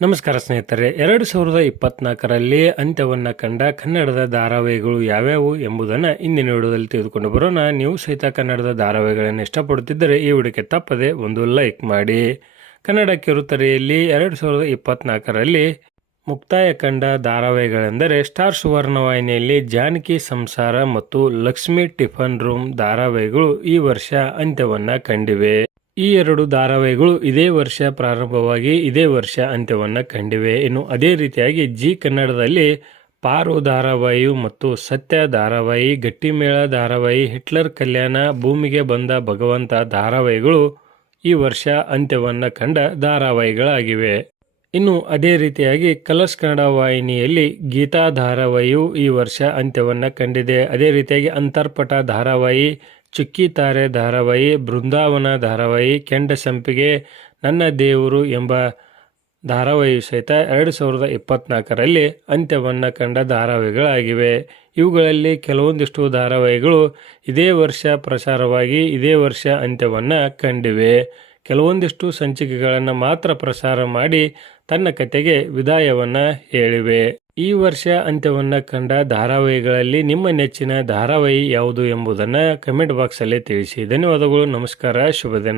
ನಮಸ್ಕಾರ ಸ್ನೇಹಿತರೆ, ಎರಡು ಸಾವಿರದ ಇಪ್ಪತ್ನಾಲ್ಕರಲ್ಲಿ ಅಂತ್ಯವನ್ನು ಕಂಡ ಕನ್ನಡದ ಧಾರಾವಾಹಿಗಳು ಯಾವ್ಯಾವು ಎಂಬುದನ್ನು ಇಂದಿನ ವಿಡಿಯೋದಲ್ಲಿ ತೆಗೆದುಕೊಂಡು ಬರೋಣ. ನೀವು ಸಹಿತ ಕನ್ನಡದ ಧಾರಾವಾಹಿಗಳನ್ನು ಇಷ್ಟಪಡುತ್ತಿದ್ದರೆ ಈ ವಿಡಿಯೋಕ್ಕೆ ತಪ್ಪದೆ ಒಂದು ಲೈಕ್ ಮಾಡಿ. ಕನ್ನಡ ಕಿರುತೆರೆಯಲ್ಲಿ ಎರಡು ಸಾವಿರದ ಇಪ್ಪತ್ನಾಲ್ಕರಲ್ಲಿ ಮುಕ್ತಾಯ ಕಂಡ ಧಾರಾವಾಹಿಗಳೆಂದರೆ ಸ್ಟಾರ್ ಸುವರ್ಣ ವಾಹಿನಿಯಲ್ಲಿ ಜಾನಕಿ ಸಂಸಾರ ಮತ್ತು ಲಕ್ಷ್ಮಿ ಟಿಫನ್ ರೂಮ್ ಧಾರಾವಾಹಿಗಳು ಈ ವರ್ಷ ಅಂತ್ಯವನ್ನು ಕಂಡಿವೆ. ಈ ಎರಡು ಧಾರಾವಾಹಿಗಳು ಇದೇ ವರ್ಷ ಪ್ರಾರಂಭವಾಗಿ ಇದೇ ವರ್ಷ ಅಂತ್ಯವನ್ನು ಕಂಡಿವೆ. ಇನ್ನು ಅದೇ ರೀತಿಯಾಗಿ ಜಿ ಕನ್ನಡದಲ್ಲಿ ಪಾರು ಧಾರಾವಾಹಿ ಮತ್ತು ಸತ್ಯ ಧಾರಾವಾಹಿ, ಗಟ್ಟಿಮೇಳ ಧಾರಾವಾಹಿ, ಹಿಟ್ಲರ್ ಕಲ್ಯಾಣ, ಭೂಮಿಗೆ ಬಂದ ಭಗವಂತ ಧಾರಾವಾಹಿಗಳು ಈ ವರ್ಷ ಅಂತ್ಯವನ್ನು ಕಂಡ ಧಾರಾವಾಹಿಗಳಾಗಿವೆ. ಇನ್ನು ಅದೇ ರೀತಿಯಾಗಿ ಕಲರ್ಸ್ ಕನ್ನಡ ವಾಹಿನಿಯಲ್ಲಿ ಗೀತಾ ಧಾರಾವಾಹಿಯು ಈ ವರ್ಷ ಅಂತ್ಯವನ್ನು ಕಂಡಿದೆ. ಅದೇ ರೀತಿಯಾಗಿ ಅಂತರ್ಪಟ ಧಾರಾವಾಹಿ ಚುಕ್ಕಿ ತಾರೆ ಧಾರಾವಾಹಿ, ಬೃಂದಾವನ ಧಾರಾವಾಹಿ, ಕೆಂಡ ಸಂಪಿಗೆ ನನ್ನ ದೇವರು ಎಂಬ ಧಾರಾವಾಹಿ ಸಹಿತ ಎರಡು ಸಾವಿರದ ಇಪ್ಪತ್ನಾಲ್ಕರಲ್ಲಿ ಅಂತ್ಯವನ್ನು ಕಂಡ ಧಾರಾವಾಹಿಗಳಾಗಿವೆ. ಇವುಗಳಲ್ಲಿ ಕೆಲವೊಂದಿಷ್ಟು ಧಾರಾವಾಹಿಗಳು ಇದೇ ವರ್ಷ ಪ್ರಸಾರವಾಗಿ ಇದೇ ವರ್ಷ ಅಂತ್ಯವನ್ನು ಕಂಡಿವೆ. ಕೆಲವೊಂದಿಷ್ಟು ಸಂಚಿಕೆಗಳನ್ನು ಮಾತ್ರ ಪ್ರಸಾರ ಮಾಡಿ ತನ್ನ ಕತೆಗೆ ವಿದಾಯವನ್ನು ಹೇಳಿವೆ. ಈ ವರ್ಷ ಅಂತ್ಯವನ್ನು ಕಂಡ ಧಾರಾವಾಹಿಗಳಲ್ಲಿ ನಿಮ್ಮ ನೆಚ್ಚಿನ ಧಾರಾವಾಹಿ ಯಾವುದು ಎಂಬುದನ್ನು ಕಮೆಂಟ್ ಬಾಕ್ಸಲ್ಲಿ ತಿಳಿಸಿ. ಧನ್ಯವಾದಗಳು, ನಮಸ್ಕಾರ, ಶುಭ